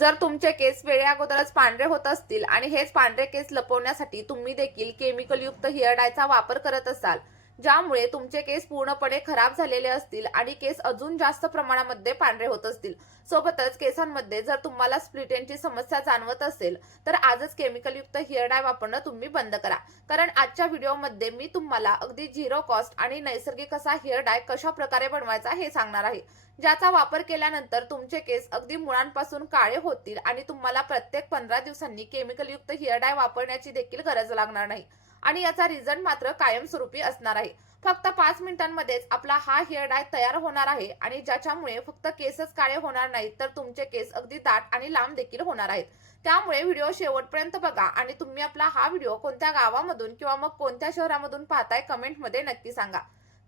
जर तुमचे केस वेळे अगोदरच पांढरे होत असतील आणि हेच पांढरे केस लपवण्यासाठी तुम्ही देखील केमिकल युक्त हेअर डायचा वापर करत असाल, ज्यामुळे तुमचे केस पूर्णपणे खराब झालेले असतील आणि केस अजून जास्त प्रमाणामध्ये पांढरे होत असतील, सोबतच केसांमध्ये जर तुम्हाला स्प्लिट एंडची समस्या जाणवत असेल, तर आजच केमिकल युक्त हेअर डाय वापरणं तुम्ही बंद करा. कारण आजच्या व्हिडिओमध्ये मी तुम्हाला अगदी झिरो कॉस्ट आणि नैसर्गिक असा हेअर डाय कशा प्रकारे बनवायचा हे सांगणार आहे, ज्याचा वापर केल्यानंतर तुमचे केस अगदी मुळांपासून काळे होतील आणि तुम्हाला प्रत्येक 15 दिवसांनी केमिकल युक्त हेअर डाय वापरण्याची देखील गरज लागणार नाही. आणि याचा रिझल्ट मात्र कायमस्वरूपी असणार आहे. फक्त 5 मिनिटांमध्येच आपला हा हेअर डाय तयार होणार आहे आणि ज्याच्यामुळे फक्त केसच काळे होणार नाहीत, तर तुमचे केस अगदी दाट आणि लांब देखील होणार आहेत. त्यामुळे व्हिडिओ शेवटपर्यंत बघा आणि तुम्ही आपला हा व्हिडिओ कोणत्या गावामधून किंवा मग कोणत्या शहरामधून पाहताय कमेंटमध्ये नक्की सांगा.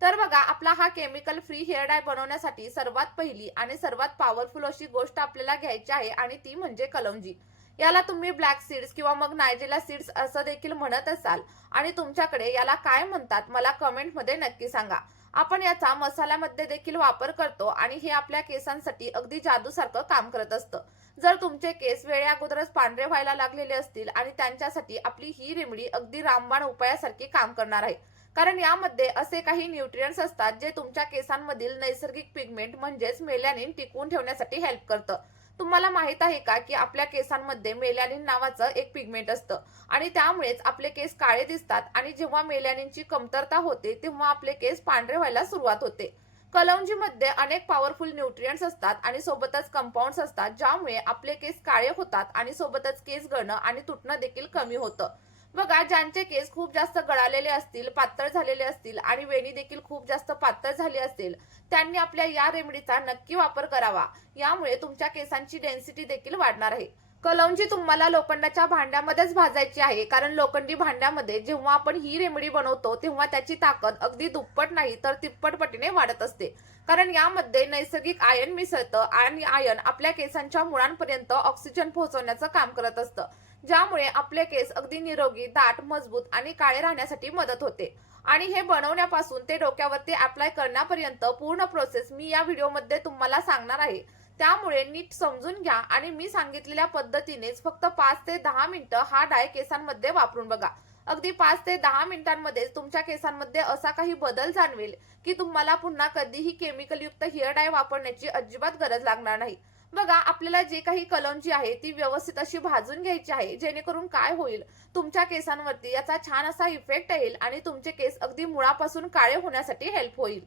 तर बघा, आपला हा केमिकल फ्री हेअर डाय बनवण्यासाठी सर्वात पहिली आणि सर्वात पॉवरफुल अशी गोष्ट आपल्याला घ्यायची आहे आणि ती म्हणजे कलौंजी. याला तुम्ही ब्लॅक सीड्स किंवा मग नायजेला सीड्स असं देखील म्हणत असाल आणि तुमच्याकडे याला काय म्हणतात मला कमेंटमध्ये नक्की सांगा. आपण याचा मसाल्यामध्ये देखील वापर करतो आणि हे आपल्या केसांसाठी अगदी जादूसारखं काम करत असतं. जर तुमचे केस वेळे अगोदरच पांढरे व्हायला लागलेले असतील आणि त्यांच्यासाठी आपली ही रेमेडी अगदी रामबाण उपायासारखी काम करणार आहे. कारण यामध्ये असे काही न्यूट्रिएंट्स असतात जे तुमच्या केसांमधील नैसर्गिक पिगमेंट म्हणजेच मेलॅनिन टिकवून ठेवण्यासाठी हेल्प करतं. तुम्हाला माहित आहे का की आपल्या केसांमध्ये मेलॅनिन नावाचं एक पिगमेंट असतं आणि त्यामुळेच आपले केस काळे दिसतात आणि जेव्हा मेलॅनिनची कमतरता होते तेव्हा आपले केस पांढरे व्हायला सुरुवात होते. कलौंजीमध्ये अनेक पॉवरफुल न्यूट्रिएंट्स असतात आणि सोबतच कंपाऊंड्स असतात ज्यामुळे आपले केस काळे होतात आणि सोबतच केस गळणं आणि तुटणं देखील कमी होतं. बघा, ज्यांचे केस खूप जास्त गळालेले असतील, पातळ झालेले असतील आणि वेणी देखील खूप जास्त पातळ झाली असेल, त्यांनी आपल्या या रेमेडीचा नक्की वापर करावा. यामुळे तुमच्या केसांची डेन्सिटी देखील वाढणार आहे. कलौंजी तुम्हाला लोखंडाच्या भांड्यामध्येच भाजायची आहे, कारण लोखंडी भांड्यामध्ये जेव्हा आपण ही रेमेडी बनवतो तेव्हा त्याची ताकद अगदी दुप्पट नाही तर तिप्पट पटीने वाढत असते. कारण यामध्ये नैसर्गिक आयन मिसळतं आणि आयन आपल्या केसांच्या मुळांपर्यंत ऑक्सिजन पोहोचवण्याचं काम करत असतं, ज्यामुळे आपले केस अगदी निरोगी, दाट, मजबूत आणि काळे राहण्यासाठी मदत होते. आणि हे बनवण्यापासून ते डोक्यावरती अप्लाय करण्यापर्यंत पूर्ण प्रोसेस मी या व्हिडिओमध्ये तुम्हाला सांगणार आहे. त्यामुळे नीट समजून घ्या आणि मी सांगितलेल्या पद्धतीनेच फक्त 5 ते 10 मिनिटं हा डाय केसांमध्ये वापरून बघा. अगदी 5 ते 10 मिनिटांमध्येच तुमच्या केसांमध्ये असा काही बदल जाणवेल की तुम्हाला पुन्हा कधीही केमिकल युक्त हेअर डाय वापरण्याची अजिबात गरज लागणार नाही. बघा, आपल्याला जे काही कलौंजी आहे ती व्यवस्थित अशी भाजून घ्यायची आहे, जेणेकरून काय होईल, तुमच्या केसांवरती याचा छान असा इफेक्ट येईल आणि तुमचे केस अगदी मुळापासून काळे होण्यासाठी हेल्प होईल.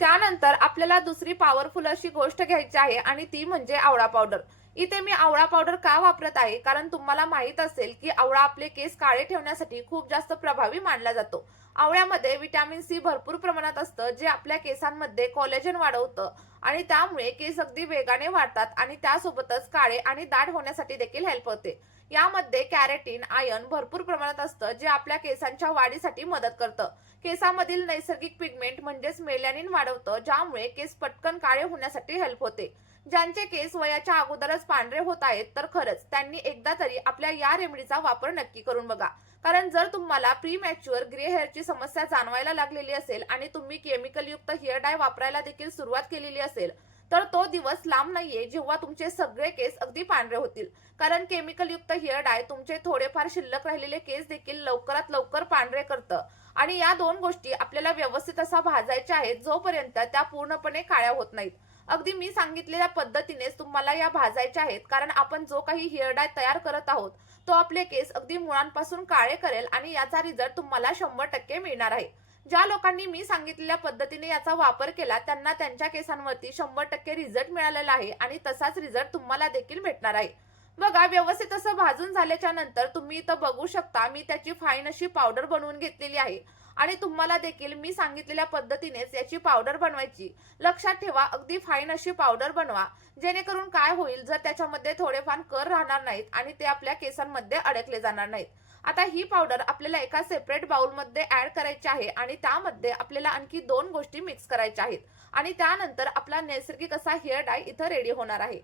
त्यानंतर आपल्याला दुसरी पॉवरफुल अशी गोष्ट घ्यायची आहे आणि ती म्हणजे आवळा पावडर. इथे मी आवळा पावडर का वापरत आहे, कारण तुम्हाला माहित असेल की आवळा आपले केस काळे ठेवण्यासाठी खूप जास्त प्रभावी मानला जातो. आवळ्यामध्ये व्हिटॅमिन सी भरपूर प्रमाणात असतं, जे आपल्या केसांमध्ये कोलेजन वाढवतं आणि त्यामुळे केस अगदी वेगाने वाढतात आणि त्यासोबतच काळे आणि दाट होण्यासाठी देखील हेल्प होते. यामध्ये कॅरेटीन, आयर्न भरपूर प्रमाणात असतं, जे आपल्या केसांच्या वाढीसाठी मदत करतं. केसामधील नैसर्गिक पिगमेंट म्हणजेच मेलॅनिन वाढवतं, ज्यामुळे केस पटकन काळे होण्यासाठी हेल्प होते. ज्यांचे केस वयाच्या अगोदरच पांढरे होत आहेत, तर खरंच त्यांनी एकदा तरी आपल्या या रेमेडीचा वापर नक्की करून बघा. कारण जर तुम्हाला प्रीमॅच्युअर ग्रे हेअरची समस्या जाणवायला लागलेली असेल आणि तुम्ही केमिकल युक्त हेअर डाय वापरायला देखील सुरुवात केलेली असेल, तर तो दिवस लांब नाहीये जेव्हा तुमचे सगळे केस अगदी पांढरे होतील. कारण केमिकल युक्त हेअर डाय तुमचे थोडेफार शिल्लक राहिलेले केस देखील लवकरात लवकर पांढरे करतं आणि या दोन गोष्टी आपल्याला व्यवस्थित असा भाजायच्या आहेत जोपर्यंत त्या पूर्णपणे काळ्या होत नाहीत. अगदी मी सांगितलेल्या पद्धतीनेच तुम्हाला या भाजायच्या आहेत, कारण आपण जो काही हेअर डाय तयार करत आहोत तो आपले केस अगदी मुळांपासून काळे करेल आणि याचा रिझल्ट तुम्हाला 100% मिळणार आहे. ज्या लोकांनी मी सांगितलेल्या पद्धतीने याचा वापर केला त्यांना त्यांच्या केसांवरती 100% रिझल्ट मिळालेला आहे आणि तसाच रिझल्ट तुम्हाला देखील भेटणार आहे. बघा, व्यवस्थित असं भाजून झाल्याच्या नंतर तुम्ही इथं बघू शकता मी त्याची फाईन अशी पावडर बनवून घेतलेली आहे आणि तुम्हाला देखील मी सांगितलेल्या पद्धतीनेच याची पावडर बनवायची. लक्षात ठेवा, अगदी फाईन अशी पावडर बनवा, जेणेकरून काय होईल, जर त्याच्यामध्ये थोडेफार कर राहणार नाहीत आणि ते आपल्या केसांमध्ये अडकले जाणार नाहीत. आता ही पावडर आपल्याला एका सेपरेट बाउलमध्ये ऍड करायची आहे आणि त्यामध्ये आपल्याला आणखी 2 गोष्टी मिक्स करायच्या आहेत आणि त्यानंतर आपला नैसर्गिक असा हेअर डाय इथं रेडी होणार आहे.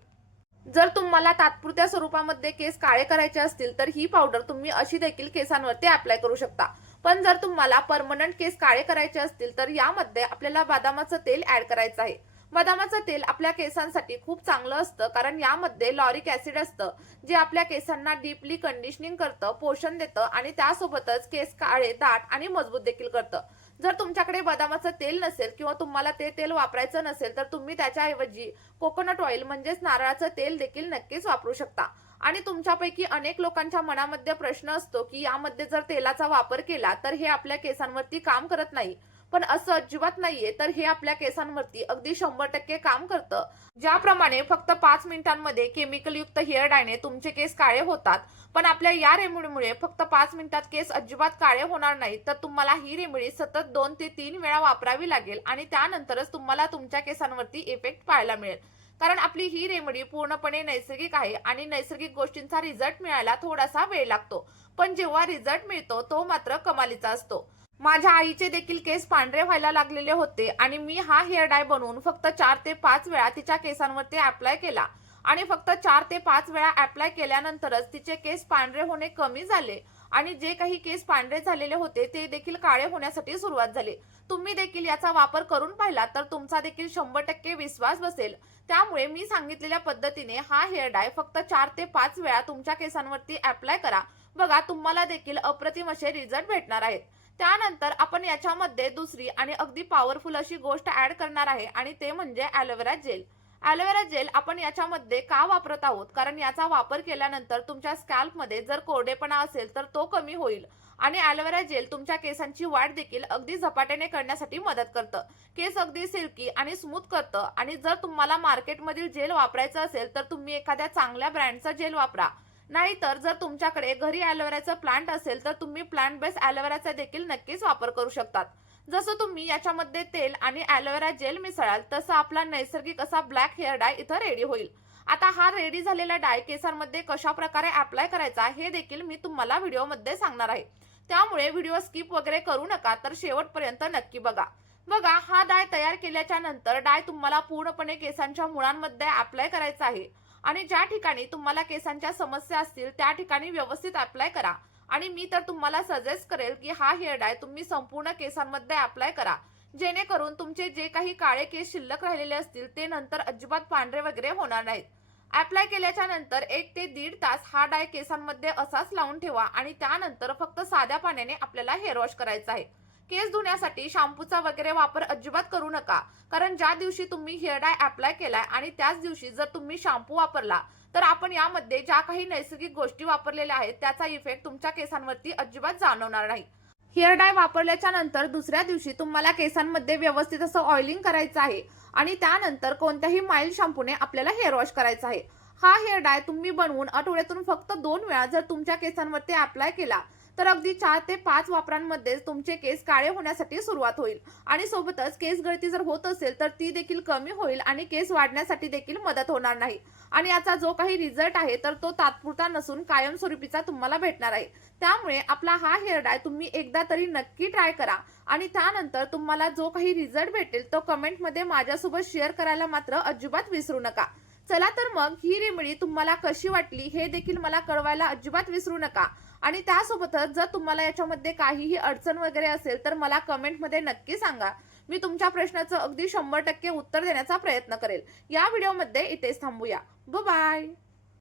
जर तुम्हाला तात्पुरत्या स्वरूपामध्ये केस काळे करायचे असतील तर ही पावडर तुम्ही अशी देखील केसांवरती अप्लाय करू शकता. पण जर तुम्हाला परमनंट केस काळे करायचे असतील तर यामध्ये आपल्याला बदामाचं तेल ऍड करायचं आहे. बदामाचं तेल आपल्या केसांसाठी खूप चांगलं असतं, कारण यामध्ये लॉरिक ऍसिड असतं, जे आपल्या केसांना डीपली कंडिशनिंग करतं, पोषण देतं आणि त्यासोबतच केस काळे, दाट आणि मजबूत देखील करतं. जर तुमच्याकडे बदामाचं तेल नसेल किंवा तुम्हाला ते तेल वापरायचं नसेल, तर तुम्ही त्याच्याऐवजी कोकोनट ऑइल म्हणजेच नारळाचं तेल देखील नक्कीच वापरू शकता. आणि तुमच्यापैकी अनेक लोकांच्या मनामध्ये प्रश्न असतो की यामध्ये जर तेलाचा वापर केला तर हे आपल्या केसांवरती काम करत नाही. पण असं अजिबात नाहीये. तर हे आपल्या केसांवरती अगदी 100% काम करतं. ज्याप्रमाणे फक्त 5 मिनिटांमध्ये केमिकल युक्त हेअर डायने तुमचे केस काळे होतात, पण आपल्या या रेमेडीमुळे फक्त 5 मिनिटात केस अजिबात काळे होणार नाहीत, तर तुम्हाला ही रेमेडी सतत 2 ते 3 वेळा वापरावी लागेल आणि त्यानंतरच तुम्हाला तुमच्या केसांवरती इफेक्ट पाहायला मिळेल. कारण आपली ही रेमेडी पूर्णपणे नैसर्गिक आहे आणि नैसर्गिक गोष्टींचा रिझल्ट मिळायला थोडासा वेळ लागतो, पण जेव्हा रिझल्ट मिळतो तो मात्र कमालीचा असतो. माझ्या आईचे देखील केस पांढरे व्हायला लागलेले होते आणि मी हा हेअर डाय बनवून फक्त 4 ते 5 वेळा तिच्या केसांवरती अप्लाय केला आणि फक्त 4 ते 5 वेळा अप्लाय केल्यानंतरच तिचे केस पांढरे होणे कमी झाले आणि जे काही केस पांढरे झालेले होते ते देखील काळे होण्यासाठी सुरुवात झाली. तुम्ही देखील याचा वापर करून पाहिला तर तुमचा देखील 100% विश्वास बसेल. त्यामुळे मी सांगितलेल्या पद्धतीने हा हेअर डाय फक्त 4 ते 5 वेळा तुमच्या केसांवरती अप्लाय करा. बघा, तुम्हाला देखील अप्रतिम असे रिझल्ट भेटणार आहेत. त्यानंतर आपण याच्यामध्ये दुसरी आणि अगदी पॉवरफुल अशी गोष्ट ऍड करणार आहे आणि ते म्हणजे ॲलोवेरा जेल. ॲलोवेरा जेल आपण याच्यामध्ये का वापरत आहोत, कारण याचा वापर केल्यानंतर तुमच्या स्कॅल्पमध्ये जर कोरडेपणा असेल तर तो कमी होईल आणि ॲलोवेरा जेल तुमच्या केसांची वाढ देखील अगदी झपाट्याने करण्यासाठी मदत करतं. केस अगदी सिल्की आणि स्मूथ करतं. आणि जर तुम्हाला मार्केटमधील जेल वापरायचं असेल तर तुम्ही एखाद्या चांगल्या ब्रँडचं जेल वापरा. नाहीतर जर तुमच्याकडे घरी ॲलोवेराचं प्लांट असेल तर तुम्ही प्लांट बेस्ड ॲलोवेराचा देखील नक्कीच वापर करू शकतात. जसं तुम्ही याच्यामध्ये तेल आणि ॲलोवेरा जेल मिसळाल तसं आपला नैसर्गिक असा ब्लॅक हेअर डाय इथं रेडी होईल. आता हा रेडी झालेला डाय केसांमध्ये कशा प्रकारे अप्लाय करायचा हे देखील मी तुम्हाला व्हिडिओमध्ये सांगणार आहे. त्यामुळे व्हिडिओ स्किप वगैरे करू नका, तर शेवटपर्यंत नक्की बघा. बघा, हा डाय तयार केल्याच्या नंतर डाय तुम्हाला पूर्णपणे केसांच्या मुळांमध्ये अप्लाय करायचा आहे आणि ज्या ठिकाणी तुम्हाला केसांच्या समस्या असतील त्या ठिकाणी व्यवस्थित अप्लाय करा. आणि मी तर तुम्हाला सजेस्ट करेल की हा हेअर डाय तुम्ही संपूर्ण केसांमध्ये अप्लाय करा, जेणेकरून तुमचे जे काही काळे केस शिल्लक राहिलेले असतील ते नंतर अजिबात पांढरे वगैरे होणार नाहीत. अप्लाय केल्याच्या नंतर 1 ते 1.5 तास हा डाय केसांमध्ये असाच लावून ठेवा आणि त्यानंतर फक्त साध्या पाण्याने आपल्याला हेअर वॉश करायचा आहे. केस धुण्यासाठी शॅम्पूचा वगैरे वापर अजिबात करू नका, कारण ज्या दिवशी तुम्ही हेअर डाय अप्लाय केलाय आणि त्याच दिवशी जर तुम्ही शॅम्पू वापरला तर आपण यामध्ये ज्या काही नैसर्गिक गोष्टी वापरलेल्या आहेत त्याचा इफेक्ट तुमच्या केसांवरती अजिबात जाणवणार नाही. हेअर डाय वापरल्याच्या नंतर दुसऱ्या दिवशी तुम्हाला केसांमध्ये व्यवस्थित असं ऑइलिंग करायचं आहे आणि त्यानंतर कोणत्याही माइल्ड शॅम्पूने आपल्याला हेअर वॉश करायचा आहे. हा हेअर डाय तुम्ही बनवून आठवड्यातून फक्त 2 वेळा जर तुमच्या केसांवरती अप्लाय केला तर अगदी 4 ते 5 वापरांमध्ये तुमचे केस काळे होण्यासाठी सुरुवात होईल आणि सोबतच केस गळती जर होत असेल तर ती देखील कमी होईल आणि केस वाढण्यासाठी देखील मदत होणार नाही. आणि याचा जो काही रिझल्ट आहे तर तो तात्पुरता नसून कायमस्वरूपीचा तुम्हाला भेटणार आहे. त्यामुळे आपला हा हेअर डाय तुम्ही एकदा तरी नक्की ट्राय करा आणि त्यानंतर तुम्हाला जो काही रिझल्ट भेटेल तो कमेंटमध्ये माझ्यासोबत शेअर करायला मात्र अजिबात विसरू नका. चला तर मग ही रेमेडी तुम्हाला कशी वाटली हे देखील मला कळवायला अजिबात विसरू नका. आणि त्यासोबतच जर तुम्हाला याच्यामध्ये काहीही अडचण वगैरे असेल तर मला कमेंटमध्ये नक्की सांगा. मी तुमच्या प्रश्नाचं अगदी 100% उत्तर देण्याचा प्रयत्न करेल. या व्हिडिओमध्ये इथेच थांबूया. बाय.